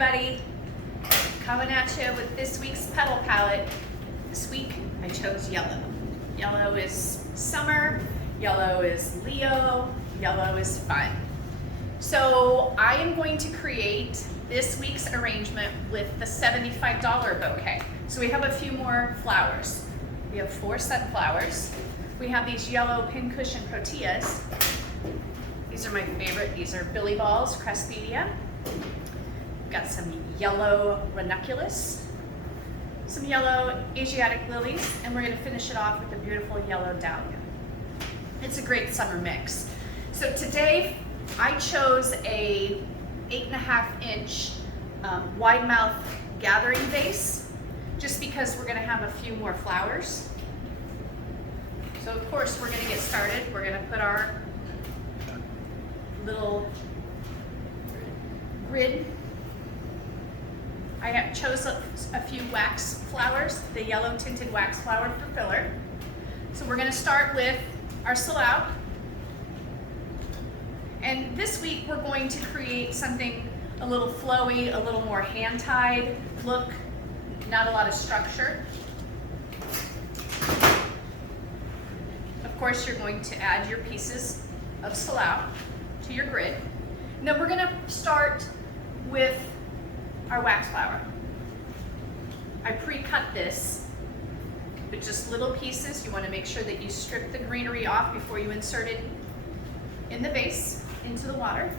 everybody, coming at you with this week's petal palette. This week I chose yellow. Yellow is summer, yellow is Leo, yellow is fun. So I am going to create this week's arrangement with the $75 bouquet. So we have a few more flowers. We have 4 sunflowers. We have these yellow pincushion proteas. These are my favorite. These are billy balls, cresspedia. Got some yellow ranuculus, some yellow asiatic lilies, and we're going to finish it off with a beautiful yellow dahlia. It's a great summer mix. So today I chose a 8.5-inch wide mouth gathering vase, just because we're going to have a few more flowers. So of course we're going to get started. We're going to put our little grid. I chose a few wax flowers, the yellow tinted wax flower for filler. So we're going to start with our salao. And this week we're going to create something a little flowy, a little more hand-tied look, not a lot of structure. Of course, you're going to add your pieces of salao to your grid. And then we're going to start with our wax flower. I pre-cut this, but just little pieces. You want to make sure that you strip the greenery off before you insert it in the vase, into the water.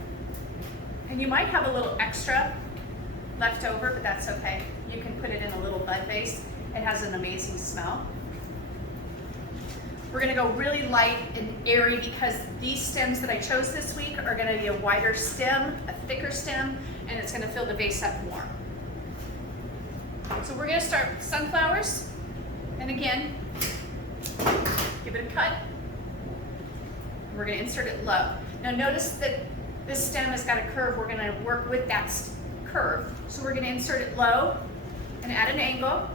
And you might have a little extra left over, but that's okay. You can put it in a little bud vase. It has an amazing smell. We're going to go really light and airy because these stems that I chose this week are going to be a wider stem, a thicker stem, and it's going to fill the vase up more. So we're going to start with sunflowers, and again, give it a cut. We're going to insert it low. Now notice that this stem has got a curve. We're going to work with that curve. So we're going to insert it low and at an angle,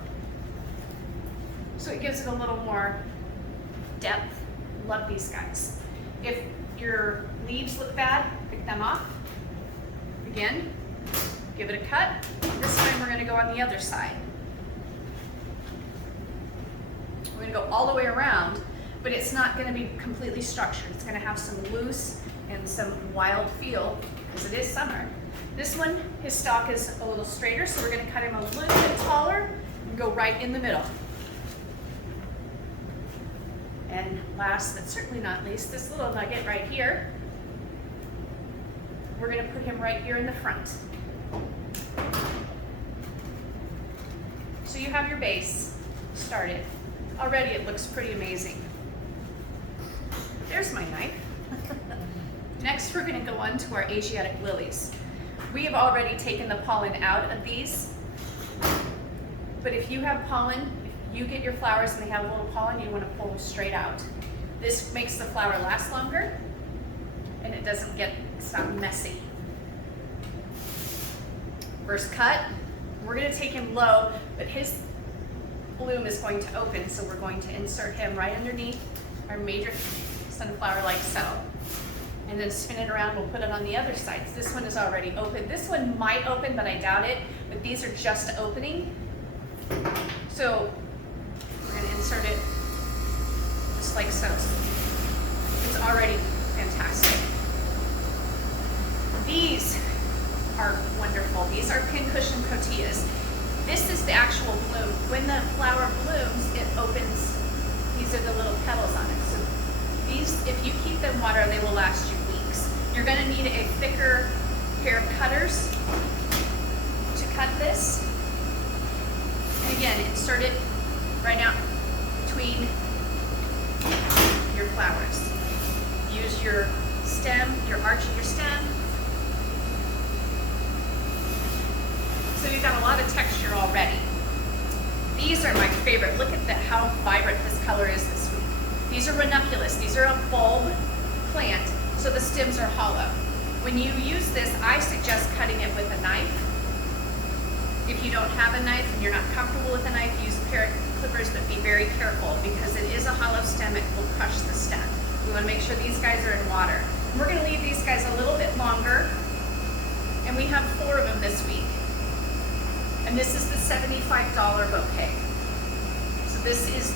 so it gives it a little more depth. Love these guys. If your leaves look bad, pick them off. Again, give it a cut. This time we're going to go on the other side. We're going to go all the way around, but it's not going to be completely structured. It's going to have some loose and some wild feel because it is summer. This one, his stalk is a little straighter, so we're going to cut him a little bit taller and go right in the middle. And last but certainly not least, this little nugget right here, we're going to put him right here in the front. So you have your base started. Already it looks pretty amazing. There's my knife. Next we're going to go on to our Asiatic lilies. We have already taken the pollen out of these, but if you have pollen, if you get your flowers and they have a little pollen, you want to pull them straight out. This makes the flower last longer and it doesn't get sound messy. First cut, we're going to take him low, but his bloom is going to open, so we're going to insert him right underneath our major sunflower like so. And then spin it around, we'll put it on the other side. This one is already open. This one might open, but I doubt it, but these are just opening. So we're going to insert it just like so. It's already fantastic. These are wonderful. These are pincushion proteas. This is the actual bloom. When the flower blooms, it opens. These are the little petals on it. So these, if you keep them water, they will last you weeks. You're going to need a thicker pair of cutters to cut this. And again, insert it right out between your flowers. Use your stem, your arch of your stem. So you've got a lot of texture already. These are my favorite. Look at how vibrant this color is this week. These are ranunculus. These are a bulb plant, so the stems are hollow. When you use this, I suggest cutting it with a knife. If you don't have a knife and you're not comfortable with a knife, use a pair of clippers, but be very careful because it is a hollow stem. It will crush the stem. We want to make sure these guys are in water. And we're going to leave these guys a little bit longer, and we have 4 of them this week. And this is the $75 bouquet. So this is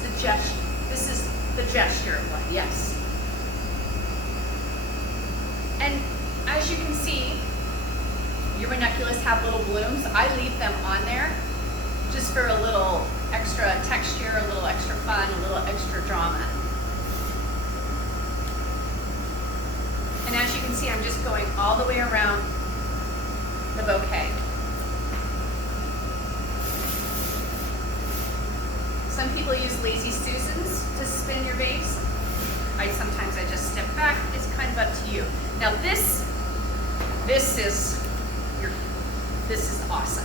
the gesture one, yes. And as you can see, your ranuculus have little blooms. I leave them on there just for a little extra texture, a little extra fun, a little extra drama. And as you can see, I'm just going all the way around the bouquet. Some people use lazy Susans to spin your vase. Sometimes I just step back. It's kind of up to you. Now this is awesome.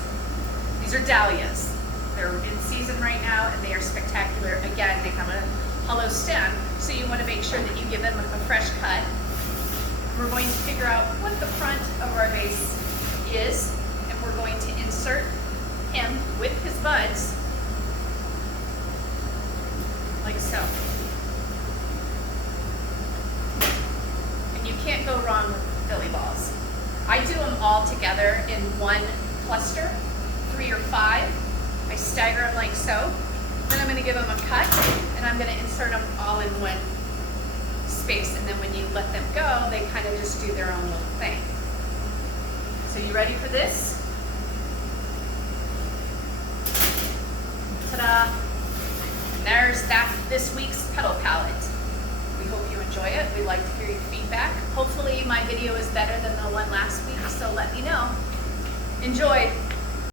These are dahlias. They're in season right now and they are spectacular. Again, they have a hollow stem, so you want to make sure that you give them a fresh cut. We're going to figure out what the front of our vase is, and we're going to insert him with his buds like so. And you can't go wrong with Philly balls. I do them all together in one cluster, 3 or 5. I stagger them like so. Then I'm going to give them a cut, and I'm going to insert them all in one space. And then when you let them go, they kind of just do their own little thing. So you ready for this? Ta-da! And there's this week's Petal Palette. We hope you enjoy it. We'd like to hear your feedback. Hopefully my video is better than the one last week, so let me know. Enjoy!